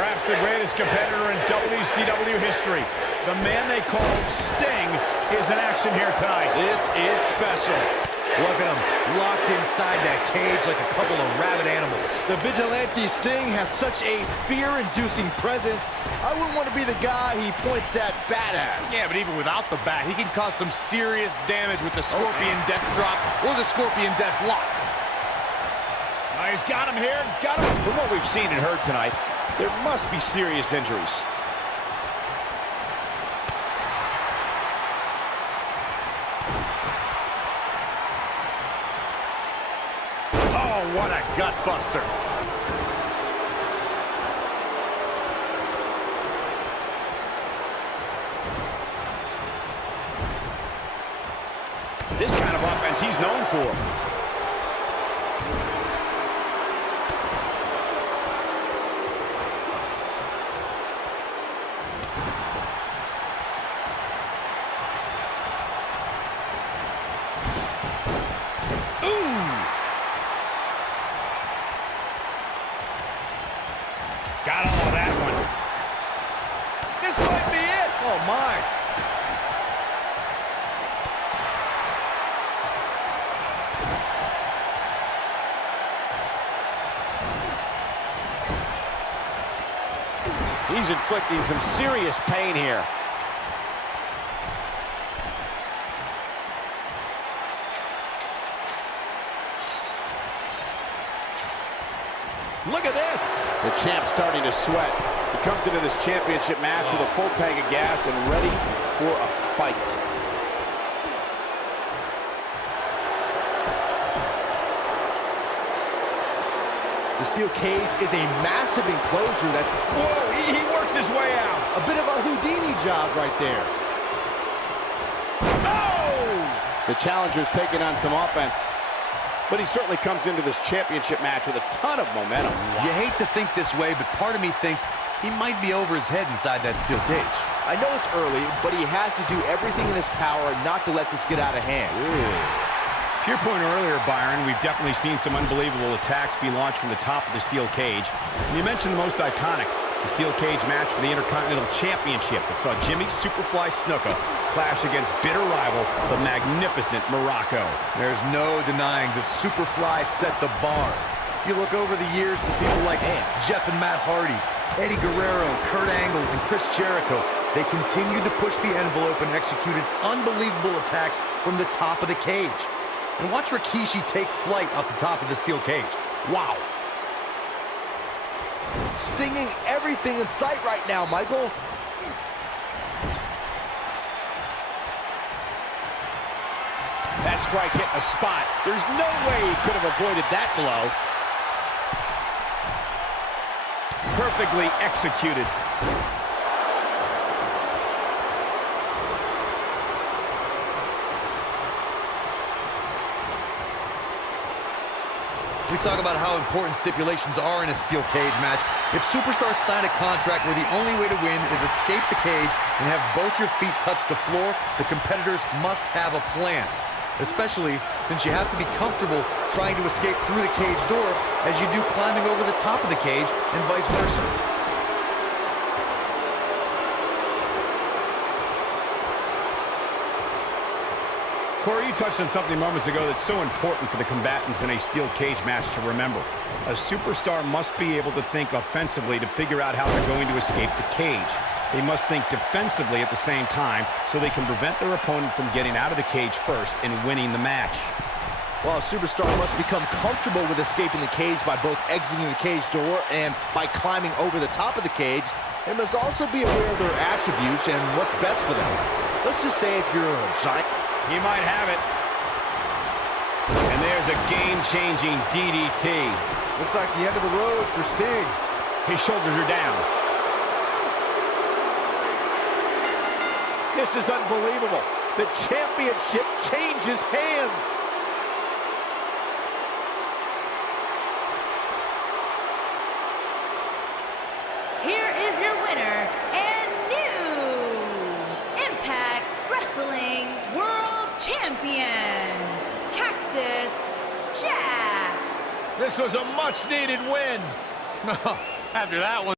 Perhaps the greatest competitor in WCW history. The man they call Sting is in action here tonight. This is special. Look at him, locked inside that cage like a couple of rabid animals. The vigilante Sting has such a fear-inducing presence. I wouldn't want to be the guy he points that bat at. Yeah, but even without the bat, he can cause some serious damage with the Scorpion Death Drop or the Scorpion Death Lock. He's got him here. He's got him. From what we've seen and heard tonight, there must be serious injuries. Oh, what a gut buster. This kind of offense he's known for. Got all of that one. This might be it. Oh, my. He's inflicting some serious pain here. Look at this. The champ's starting to sweat. He comes into this championship match with a full tank of gas and ready for a fight. The steel cage is a massive enclosure that's... Whoa, he works his way out. A bit of a Houdini job right there. Oh! The challenger's taking on some offense, but he certainly comes into this championship match with a ton of momentum. Wow. You hate to think this way, but part of me thinks he might be over his head inside that steel cage. I know it's early, but he has to do everything in his power not to let this get out of hand. To your point earlier, Byron, we've definitely seen some unbelievable attacks be launched from the top of the steel cage. And you mentioned the most iconic, the steel cage match for the Intercontinental Championship that saw Jimmy Superfly Snuka clash against bitter rival, the magnificent Morocco. There's no denying that Superfly set the bar. You look over the years to people like Jeff and Matt Hardy, Eddie Guerrero, Kurt Angle, and Chris Jericho. They continued to push the envelope and executed unbelievable attacks from the top of the cage. And watch Rikishi take flight off the top of the steel cage. Wow. Stinging everything in sight right now, Michael. That strike hit the spot. There's no way he could have avoided that blow. Perfectly executed. We talk about how important stipulations are in a steel cage match. If superstars sign a contract where the only way to win is escape the cage and have both your feet touch the floor, the competitors must have a plan. Especially since you have to be comfortable trying to escape through the cage door as you do climbing over the top of the cage and vice versa. Corey, you touched on something moments ago that's so important for the combatants in a steel cage match to remember. A superstar must be able to think offensively to figure out how they're going to escape the cage. They must think defensively at the same time so they can prevent their opponent from getting out of the cage first and winning the match. Well, a superstar must become comfortable with escaping the cage by both exiting the cage door and by climbing over the top of the cage. They must also be aware of their attributes and what's best for them. Let's just say if you're a giant... He might have it. And there's a game-changing DDT. Looks like the end of the road for Sting. His shoulders are down. This is unbelievable. The championship changes hands. Here is your winner and new Impact Wrestling World Champion, Cactus Jack. This was a much-needed win. After that one.